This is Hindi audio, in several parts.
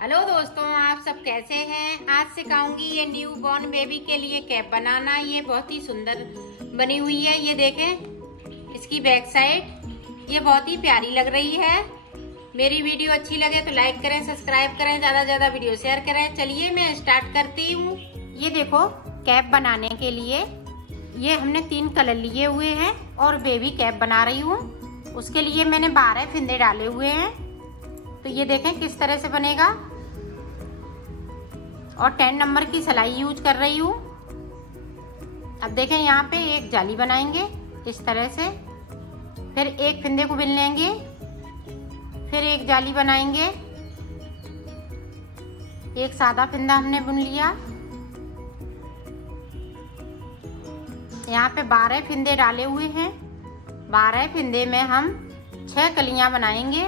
हेलो दोस्तों, आप सब कैसे हैं। आज सिखाऊंगी ये न्यू बॉर्न बेबी के लिए कैप बनाना। ये बहुत ही सुंदर बनी हुई है। ये देखें इसकी बैक साइड, ये बहुत ही प्यारी लग रही है। मेरी वीडियो अच्छी लगे तो लाइक करें, सब्सक्राइब करें, ज्यादा ज्यादा वीडियो शेयर करें। चलिए मैं स्टार्ट करती हूँ। ये देखो, कैप बनाने के लिए ये हमने 3 कलर लिए हुए हैं और बेबी कैप बना रही हूँ। उसके लिए मैंने 12 फंदे डाले हुए हैं। तो ये देखें किस तरह से बनेगा। और 10 नंबर की सिलाई यूज कर रही हूँ। अब देखें यहाँ पे एक जाली बनाएंगे इस तरह से, फिर एक फंदे को बिन लेंगे, फिर एक जाली बनाएंगे। एक सादा फंदा हमने बुन लिया। यहाँ पे 12 फंदे डाले हुए हैं। 12 फंदे में हम 6 कलियां बनाएंगे।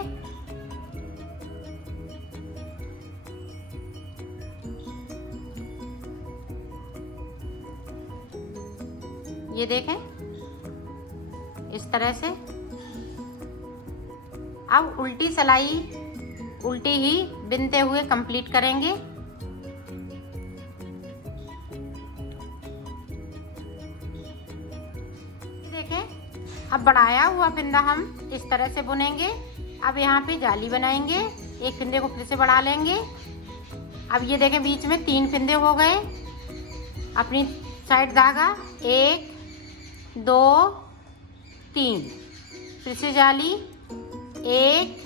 ये देखें इस तरह से। अब उल्टी सिलाई उल्टी ही बिनते हुए कंप्लीट करेंगे। देखें, अब बढ़ाया हुआ फंदा हम इस तरह से बुनेंगे। अब यहाँ पे जाली बनाएंगे, एक फंदे को फिर से बढ़ा लेंगे। अब ये देखें बीच में 3 फंदे हो गए। अपनी साइड धागा 1 2 3, फिर से जाली 1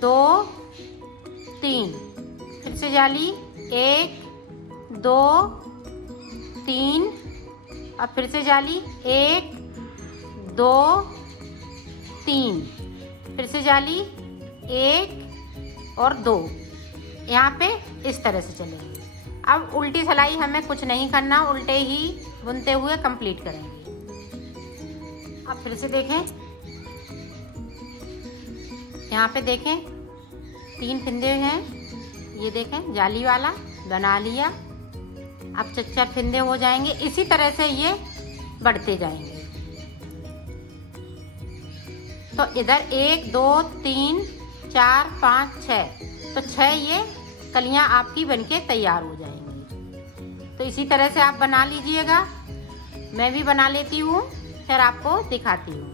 2 3, फिर से जाली 1 2 3, अब फिर से जाली 1 2 3, फिर से जाली 1 और 2। यहाँ पे इस तरह से चलेंगे। अब उल्टी सिलाई हमें कुछ नहीं करना, उल्टे ही बुनते हुए कंप्लीट करेंगे। अब फिर से देखें, यहाँ पे देखें 3 फंदे हैं। ये देखें जाली वाला बना लिया। अब 4 फंदे हो जाएंगे। इसी तरह से ये बढ़ते जाएंगे। तो इधर 1 2 3 4 5 6, तो 6 ये कलियां आपकी बनके तैयार हो जाएंगी। तो इसी तरह से आप बना लीजिएगा। मैं भी बना लेती हूँ, फिर आपको दिखाती हूँ।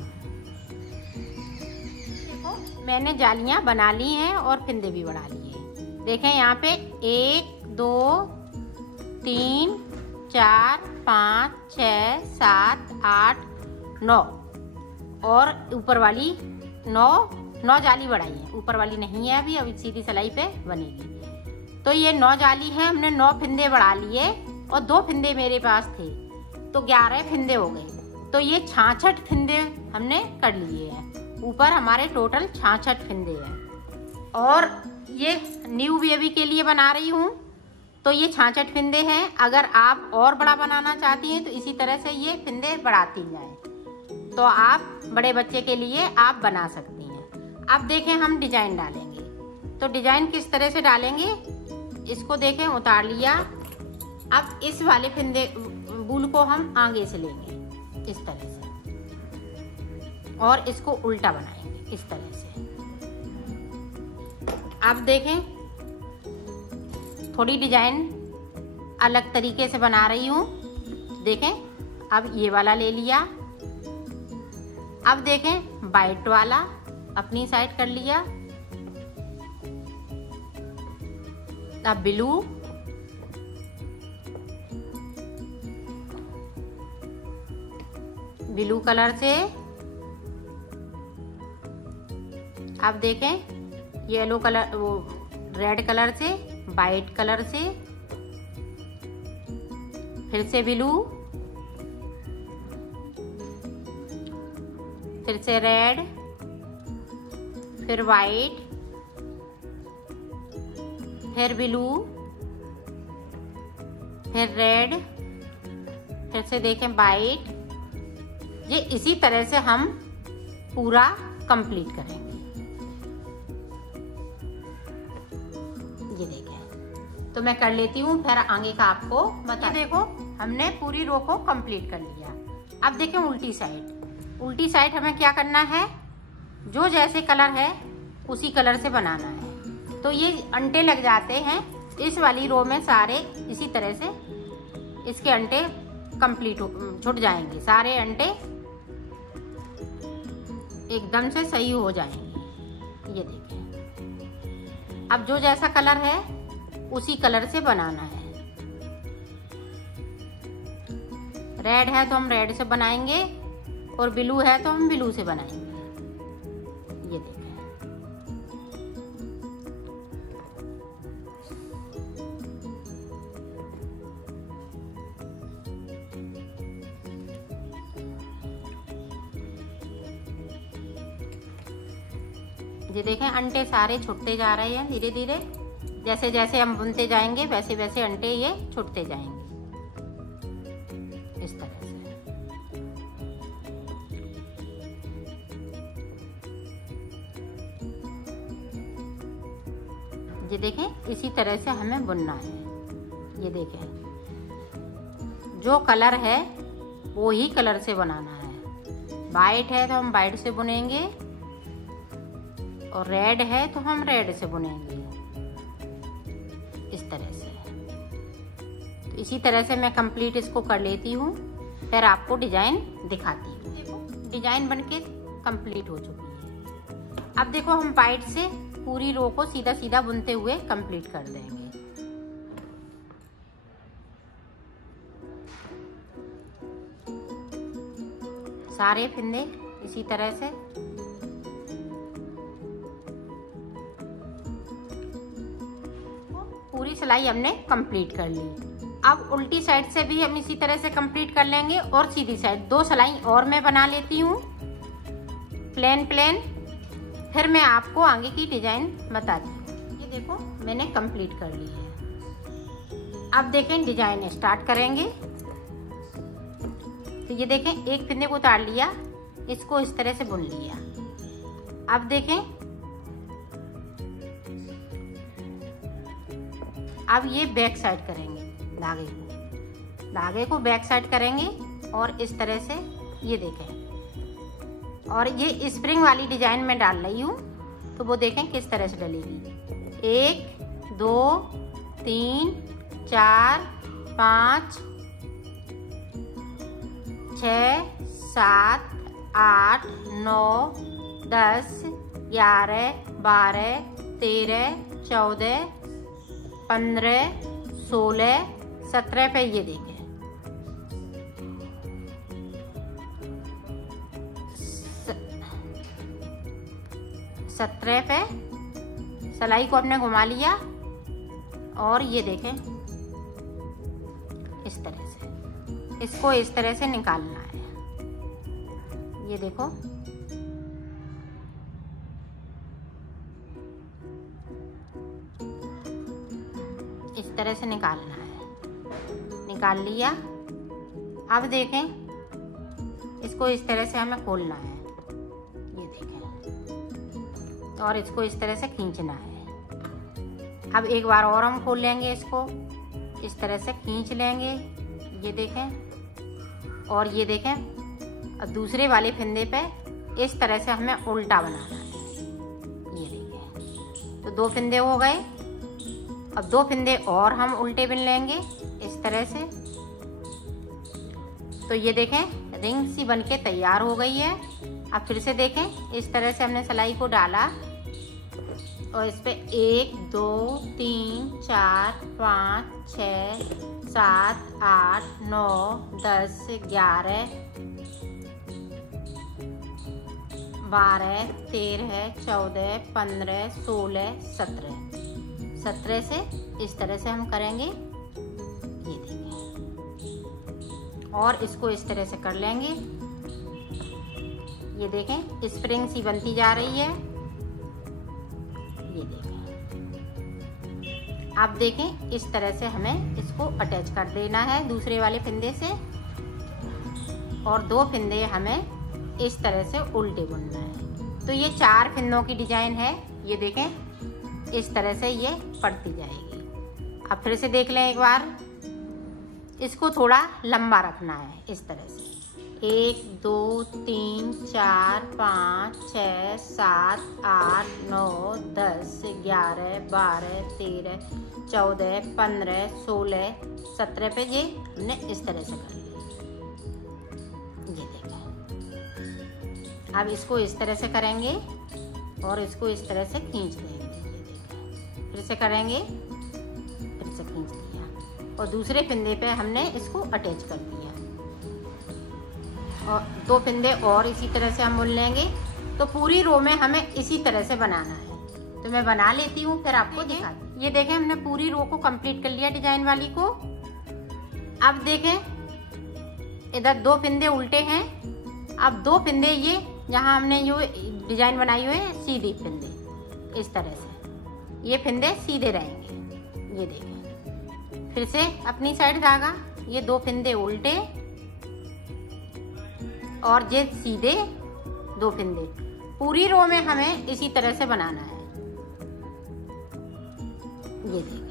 देखो मैंने जालियां बना ली हैं और फंदे भी बना लिए हैं। देखें यहाँ पे 1 2 3 4 5 6 7 8 9 और ऊपर वाली 9 जाली बढ़ाई है। ऊपर वाली नहीं है अभी सीधी सिलाई पे बनेगी। तो ये 9 जाली है। हमने 9 फंदे बढ़ा लिए और 2 फंदे मेरे पास थे, तो 11 फंदे हो गए। तो ये 66 फंदे हमने कर लिए हैं। ऊपर हमारे टोटल 66 फंदे हैं। और ये न्यू बेबी के लिए बना रही हूँ, तो ये 66 फंदे हैं। अगर आप और बड़ा बनाना चाहती हैं तो इसी तरह से ये फंदे बढ़ाती जाएं, तो आप बड़े बच्चे के लिए आप बना सकती हैं। अब देखें हम डिजाइन डालेंगे। तो डिजाइन किस तरह से डालेंगे, इसको देखें उतार लिया। अब इस वाले फंदे बूल को हम आगे से लेंगे इस तरह से और इसको उल्टा बनाएंगे इस तरह से। अब देखें थोड़ी डिजाइन अलग तरीके से बना रही हूँ। देखें अब ये वाला ले लिया। अब देखें वाइट वाला अपनी साइड कर लिया। अब ब्लू कलर से। अब देखें येलो कलर, वो रेड कलर से, वाइट कलर से, फिर से ब्लू, फिर से रेड, फिर वाइट, फिर ब्लू, फिर रेड, फिर से देखें वाइट। ये इसी तरह से हम पूरा कंप्लीट करेंगे। ये देखें, तो मैं कर लेती हूँ, फिर आगे का आपको बता। देखो हमने पूरी रो को कंप्लीट कर लिया। अब देखें उल्टी साइड। उल्टी साइड हमें क्या करना है, जो जैसे कलर है उसी कलर से बनाना है। तो ये अंटे लग जाते हैं। इस वाली रो में सारे इसी तरह से इसके अंटे कंप्लीट छुट जाएंगे, सारे अंटे एकदम से सही हो जाएंगे। ये देखिए, अब जो जैसा कलर है उसी कलर से बनाना है। रेड है तो हम रेड से बनाएंगे और ब्लू है तो हम ब्लू से बनाएंगे। ये देखें, ये देखें अंटे सारे छुटते जा रहे हैं धीरे धीरे। जैसे जैसे हम बुनते जाएंगे वैसे वैसे अंटे ये छुटते जाएंगे इस तरह से। ये देखें, इसी तरह से हमें बुनना है। ये देखें, जो कलर है वो ही कलर से बनाना है। वाइट है तो हम वाइट से बुनेंगे और रेड है तो हम रेड से बुनेंगे इस तरह से। तो इसी तरह से मैं कंप्लीट इसको कर लेती हूँ, फिर आपको डिजाइन दिखाती हूँ। देखो डिजाइन बनके कंप्लीट हो चुकी है। अब देखो हम वाइट से पूरी रो को सीधा सीधा बुनते हुए कंप्लीट कर देंगे। सारे फंदे इसी तरह से पूरी सिलाई हमने कंप्लीट कर ली। अब उल्टी साइड से भी हम इसी तरह से कंप्लीट कर लेंगे और सीधी साइड 2 सिलाई और मैं बना लेती हूँ प्लेन प्लेन, फिर मैं आपको आगे की डिजाइन बताती हूँ। ये देखो मैंने कंप्लीट कर ली है। अब देखें डिजाइन स्टार्ट करेंगे। तो ये देखें, एक फंदे को उतार लिया, इसको इस तरह से बुन लिया। अब देखें, अब ये बैक साइड करेंगे, धागे को बैक साइड करेंगे और इस तरह से ये देखें। और ये स्प्रिंग वाली डिजाइन में डाल रही हूँ, तो वो देखें किस तरह से डलेगी। 1 2 3 4 5 6 7 8 9 10 11 12 13 14 15 16 17 पे ये देखें। 17 पे सिलाई को अपने घुमा लिया और ये देखें इस तरह से, इसको इस तरह से निकालना है। ये देखो इस तरह से निकालना है। निकाल लिया। अब देखें, इसको इस तरह से हमें खोलना है। ये देखें, और इसको इस तरह से खींचना है। अब एक बार और हम खोल लेंगे, इसको इस तरह से खींच लेंगे। ये देखें, और ये देखें, अब दूसरे वाले फंदे पे इस तरह से हमें उल्टा बनाना है। ये देखें, तो 2 फंदे हो गए। अब 2 फंदे और हम उल्टे बुन लेंगे इस तरह से। तो ये देखें, रिंग सी बनके तैयार हो गई है। अब फिर से देखें, इस तरह से हमने सिलाई को डाला और इस पे 1 2 3 4 5 6 7 8 9 10 11 12 13 14 15 16 17 से इस तरह से हम करेंगे। ये देखें, और इसको इस तरह से कर लेंगे। ये देखें, स्प्रिंग सी बनती जा रही है। ये देखें, आप देखें इस तरह से हमें इसको अटैच कर देना है दूसरे वाले फंदे से, और 2 फंदे हमें इस तरह से उल्टे बुनना है। तो ये 4 फंदों की डिजाइन है। ये देखें, इस तरह से ये पड़ती जाएगी। अब फिर से देख लें एक बार, इसको थोड़ा लंबा रखना है इस तरह से। 1 2 3 4 5 6 7 8 9 10 11 12 13 14 15 16 17 पे ये हमने इस तरह से कर लिया। ये देखें, अब इसको इस तरह से करेंगे और इसको इस तरह से खींच देंगे। ये देखें, फिर से करेंगे, फिर से खींच दिया और दूसरे फंदे पे हमने इसको अटैच कर दिया और 2 फंदे और इसी तरह से हम बुन लेंगे। तो पूरी रो में हमें इसी तरह से बनाना है। तो मैं बना लेती हूँ, फिर आपको दिखाती हूँ। ये देखें, हमने पूरी रो को कंप्लीट कर लिया डिजाइन वाली को। अब देखें, इधर 2 फंदे उल्टे हैं। अब 2 फंदे ये जहाँ हमने ये डिजाइन बनाई हुई है सीधी फंदे, इस तरह से ये फंदे सीधे रहेंगे। ये देखें, फिर से अपनी साइड धागा, ये 2 फंदे उल्टे और ये सीधे 2 फंदे। पूरी रो में हमें इसी तरह से बनाना है। ये देखें,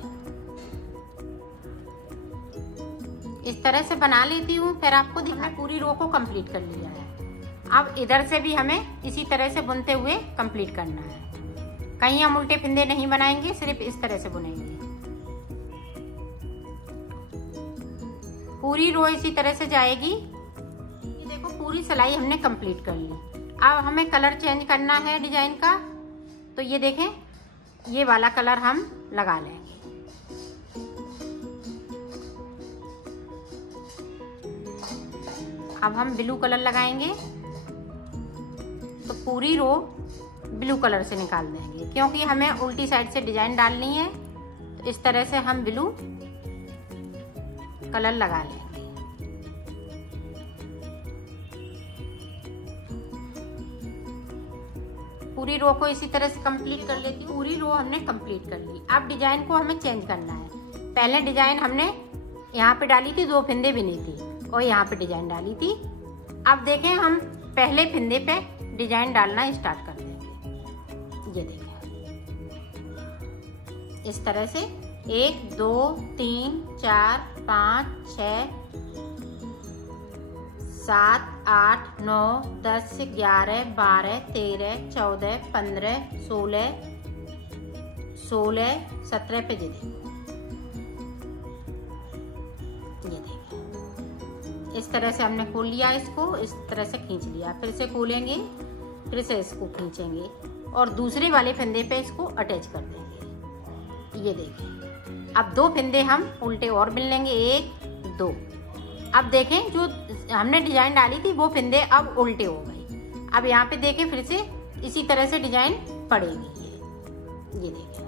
इस तरह से बना लेती हूँ, फिर आपको दिखा। पूरी रो को कंप्लीट कर लिया है। अब इधर से भी हमें इसी तरह से बुनते हुए कंप्लीट करना है। कहीं हम उल्टे फंदे नहीं बनाएंगे, सिर्फ इस तरह से बुनेंगे। पूरी रो इसी तरह से जाएगी। ये देखो, पूरी सिलाई हमने कंप्लीट कर ली। अब हमें कलर चेंज करना है डिजाइन का। तो ये देखें, ये वाला कलर हम लगा लेंगे। अब हम ब्लू कलर लगाएंगे। तो पूरी रो ब्लू कलर से निकाल देंगे, क्योंकि हमें उल्टी साइड से डिजाइन डालनी है। तो इस तरह से हम ब्लू कलर लगा लेंगे। पूरी रो को इसी तरह से कंप्लीट कर लेती हूँ। पूरी रो हमने कंप्लीट कर ली। अब डिजाइन को हमें चेंज करना है। पहले डिजाइन हमने यहाँ पे डाली थी, 2 फंदे भी नहीं थी और यहाँ पे डिजाइन डाली थी। अब देखें, हम पहले फंदे पे डिजाइन डालना स्टार्ट कर देंगे। ये देखें, इस तरह से 1 2 3 4 5 6 7 8 9 10 11 12 13 14 15 16 17 पे ये देखो। ये देखो, इस तरह से हमने खोल लिया इसको, इस तरह से खींच लिया। फिर से खोलेंगे, फिर से इसको खींचेंगे और दूसरे वाले फंदे पे इसको अटैच कर देंगे। ये देखिए, अब 2 फंदे हम उल्टे और बिन लेंगे, 1 2। अब देखें, जो हमने डिजाइन डाली थी वो फंदे अब उल्टे हो गए। अब यहाँ पे देखें, फिर से इसी तरह से डिजाइन पड़ेगी। ये देखें,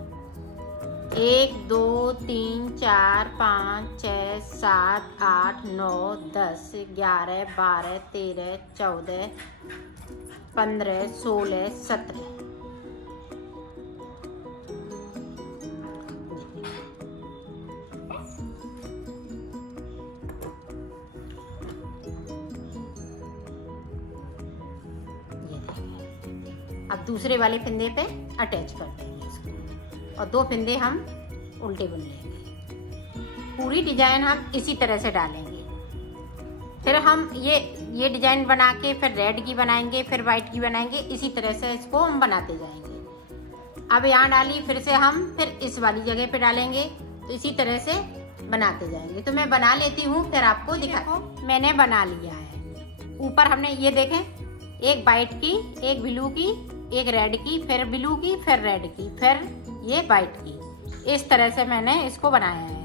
1 2 3 4 5 6 7 8 9 10 11 12 13 14 15 16 17। अब दूसरे वाले फंदे पे अटैच कर देंगे इसको और 2 फंदे हम उल्टे बुन लेंगे। पूरी डिजाइन हम इसी तरह से डालेंगे। फिर हम ये डिजाइन बना के फिर रेड की बनाएंगे, फिर वाइट की बनाएंगे। इसी तरह से इसको हम बनाते जाएंगे। अब यहाँ डाली, फिर से हम फिर इस वाली जगह पे डालेंगे। तो इसी तरह से बनाते जाएंगे। तो मैं बना लेती हूँ, फिर आपको दिखाओ। मैंने बना लिया है। ऊपर हमने ये देखें, एक वाइट की, एक ब्लू की, एक रेड की, फिर ब्लू की, फिर रेड की, फिर ये वाइट की। इस तरह से मैंने इसको बनाया है।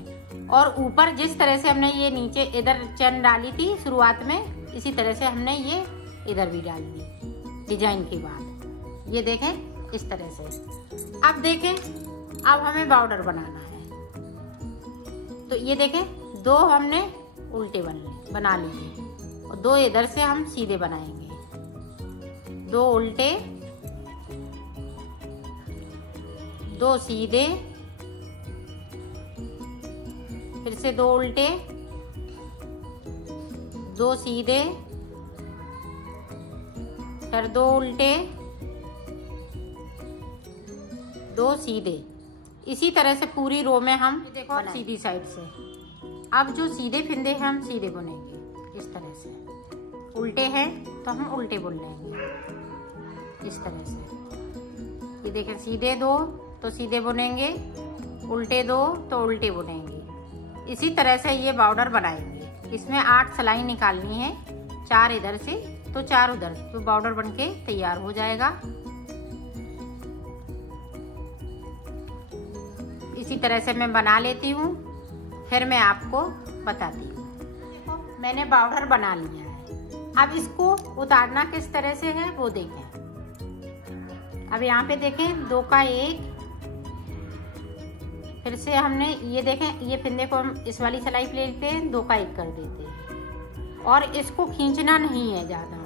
और ऊपर जिस तरह से हमने ये नीचे इधर चैन डाली थी शुरुआत में, इसी तरह से हमने ये इधर भी डाल दी डिजाइन के बाद। ये देखें, इस तरह से। अब देखें, अब हमें बॉर्डर बनाना है। तो ये देखें, 2 हमने उल्टे बना लिए और 2 इधर से हम सीधे बनाएंगे। 2 उल्टे, 2 सीधे, फिर से 2 उल्टे, 2 सीधे, फिर 2 उल्टे, 2 सीधे। इसी तरह से पूरी रो में हम देखो सीधी साइड से। अब जो सीधे फंदे हैं हम सीधे बुनेंगे इस तरह से। उल्टे हैं तो हम उल्टे बुन लेंगे इस तरह से। ये देखें, सीधे दो तो सीधे बुनेंगे, उल्टे दो तो उल्टे बुनेंगे। इसी तरह से ये बॉर्डर बनाएंगे। इसमें 8 सिलाई निकालनी है, 4 इधर से तो 4 उधर से, तो बॉर्डर बनके तैयार हो जाएगा। इसी तरह से मैं बना लेती हूँ, फिर मैं आपको बताती हूँ। मैंने बॉर्डर बना लिया है। अब इसको उतारना किस तरह से है वो देखें। अब यहाँ पे देखें 2 का 1, फिर से हमने ये देखें, ये फिंदे को हम इस वाली सिलाई पे लेते हैं, 2 का 1 कर देते हैं। और इसको खींचना नहीं है ज़्यादा,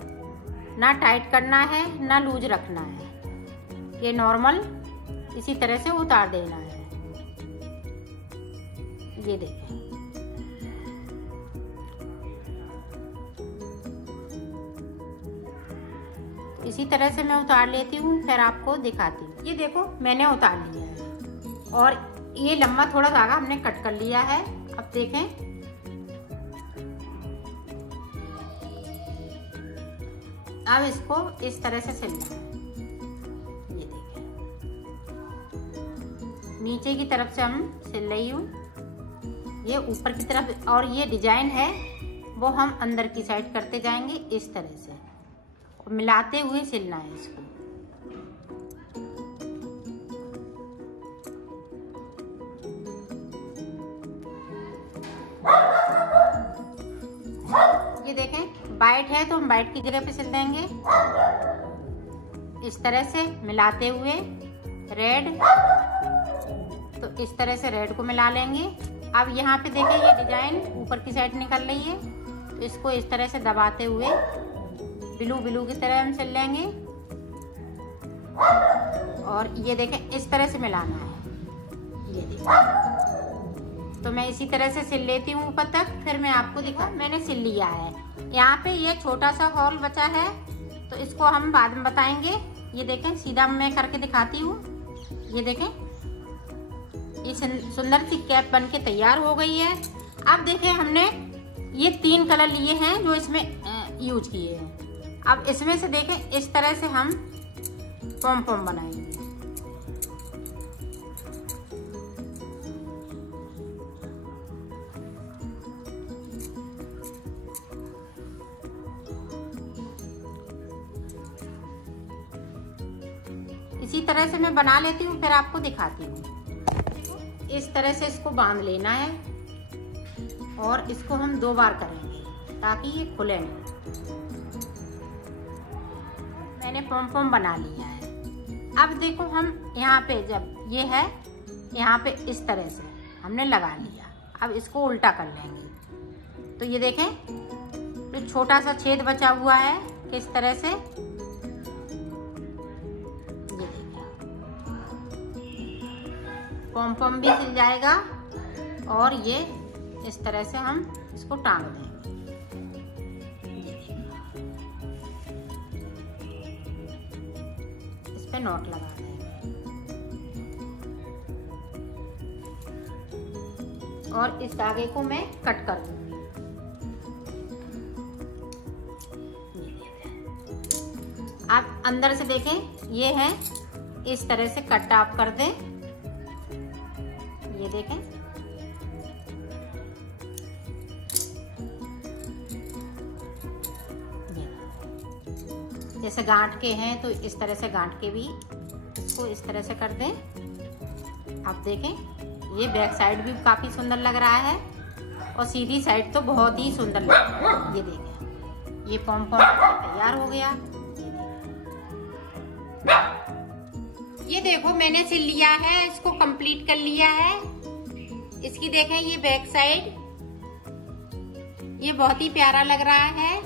ना टाइट करना है ना लूज रखना है। ये नॉर्मल इसी तरह से उतार देना है। ये देखें, इसी तरह से मैं उतार लेती हूँ, फिर आपको दिखाती हूँ। ये देखो मैंने उतार लिया है और ये लंबा थोड़ा धागा हमने कट कर लिया है। अब देखें, अब इसको इस तरह से सिलना है। ये देखें, नीचे की तरफ से हम सिल रही हूँ, ये ऊपर की तरफ, और ये डिजाइन है वो हम अंदर की साइड करते जाएंगे इस तरह से, और मिलाते हुए सिलना है इसको। ये देखें वाइट है तो हम वाइट की जगह पे सिल देंगे इस तरह से मिलाते हुए। रेड तो इस तरह से रेड को मिला लेंगे। अब यहाँ पे देखें ये डिजाइन ऊपर की साइड निकल रही है, तो इसको इस तरह से दबाते हुए ब्लू की तरह हम सिल लेंगे। और ये देखें इस तरह से मिलाना है। ये देखें, तो मैं इसी तरह से सिल लेती हूँ ऊपर तक, फिर मैं आपको दिखा। मैंने सिल लिया है। यहाँ पे ये छोटा सा हॉल बचा है तो इसको हम बाद में बताएंगे। ये देखें सीधा मैं करके दिखाती हूँ। ये देखें, ये सुंदर सी कैप बनके तैयार हो गई है। अब देखें हमने ये 3 कलर लिए हैं जो इसमें यूज किए हैं। अब इसमें से देखें इस तरह से हम पॉम पॉम बनाएंगे। इसी तरह से मैं बना लेती हूँ, फिर आपको दिखाती हूँ। इस तरह से इसको बांध लेना है और इसको हम 2 बार करेंगे ताकि ये खुले नहीं। मैंने पॉम पॉम बना लिया है। अब देखो हम यहाँ पे, जब ये है यहाँ पे इस तरह से हमने लगा लिया। अब इसको उल्टा कर लेंगे तो ये देखें तो छोटा सा छेद बचा हुआ है किस तरह से। ये देखें पॉम पॉम भी सिल जाएगा और ये इस तरह से हम इसको टांग देंगे। पे नॉट लगा देंगे और इस धागे को मैं कट कर दूंगी। आप अंदर से देखें, ये है इस तरह से कट आप कर दें। ये देखें, जैसे गांठ के हैं तो इस तरह से गांठ के भी इसको इस तरह से कर दें। आप देखें ये बैक साइड भी काफी सुंदर लग रहा है और सीधी साइड तो बहुत ही सुंदर लग रहा है। ये देखें ये पॉम पॉम तैयार हो गया। ये देखो मैंने सिल लिया है, इसको कंप्लीट कर लिया है। इसकी देखें ये बैक साइड, ये बहुत ही प्यारा लग रहा है।